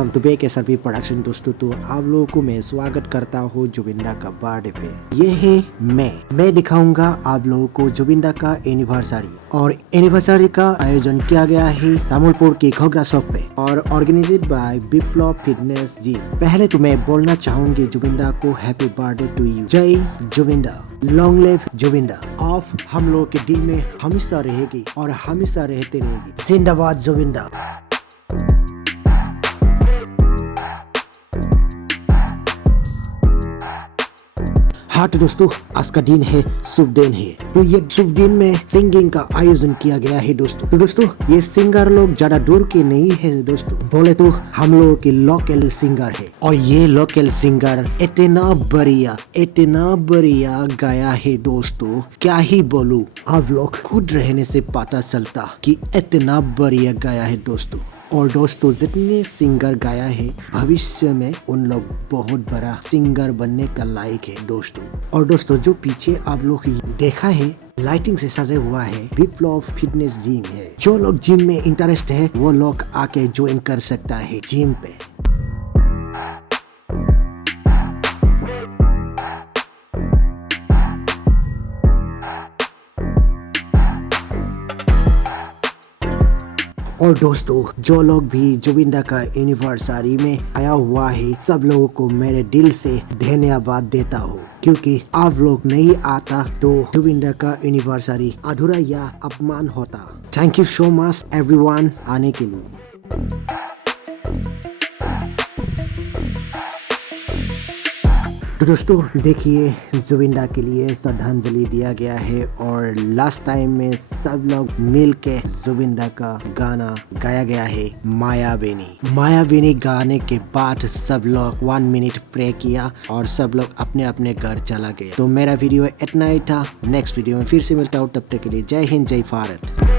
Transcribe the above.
Welcome to बेक SRP production. दोस्तों तो आप लोगों को मैं स्वागत करता हूँ जुबिंदा का बर्थडे पे। ये है मैं दिखाऊंगा आप लोगों को जुबिंदा का एनिवर्सरी, और एनिवर्सरी का आयोजन किया गया है तामुलपुर के घोगरा शॉप पे और organised by Viplav fitness gym. पहले तो मैं बोलना चाहूंगी जुबिंदा को हैप्पी बर्थडे टू यू। जय जुबिंदा, लॉन्ग लिव जुबिंदा। आप हम लोग के दिल में हमेशा रहेगी और हमेशा रहते रहेगी। जिंदाबाद जुबिंदा। हाँ तो दोस्तों, आज का दिन है शुभ दिन है, तो ये शुभ दिन में सिंगिंग का आयोजन किया गया है दोस्तों। तो दोस्तों ये सिंगर लोग ज्यादा दूर के नहीं है दोस्तों, बोले तो हम लोगों के लोकल सिंगर है, और ये लोकल सिंगर इतना बढ़िया गाया है दोस्तों, क्या ही बोलूं। आप लोग खुद रहने से पता चलता कि इतना बढ़िया गाया है दोस्तों। और दोस्तों जितने सिंगर गाया है भविष्य में उन लोग बहुत बड़ा सिंगर बनने का लायक है दोस्तों। और दोस्तों जो पीछे आप लोग देखा है लाइटिंग से सजा हुआ है विप्लव फिटनेस जिम है। जो लोग जिम में इंटरेस्ट है वो लोग आके ज्वाइन कर सकता है जिम पे। और दोस्तों जो लोग भी जुबिंदा का एनिवर्सरी में आया हुआ है सब लोगों को मेरे दिल से धन्यवाद देता हूँ, क्योंकि आप लोग नहीं आता तो जुबिंदा का एनिवर्सरी अधूरा या अपमान होता। Thank you so much everyone आने के लिए। तो दोस्तों देखिए जुबिंदा के लिए श्रद्धांजलि दिया गया है, और लास्ट टाइम में सब लोग मिल के जुबिंदा का गाना गाया गया है मायाविनी गाने के बाद सब लोग 1 मिनट प्रे किया और सब लोग अपने अपने घर चला गया। तो मेरा वीडियो इतना ही था। नेक्स्ट वीडियो में फिर से मिलता हूँ, तब तक के लिए जय हिंद जय भारत।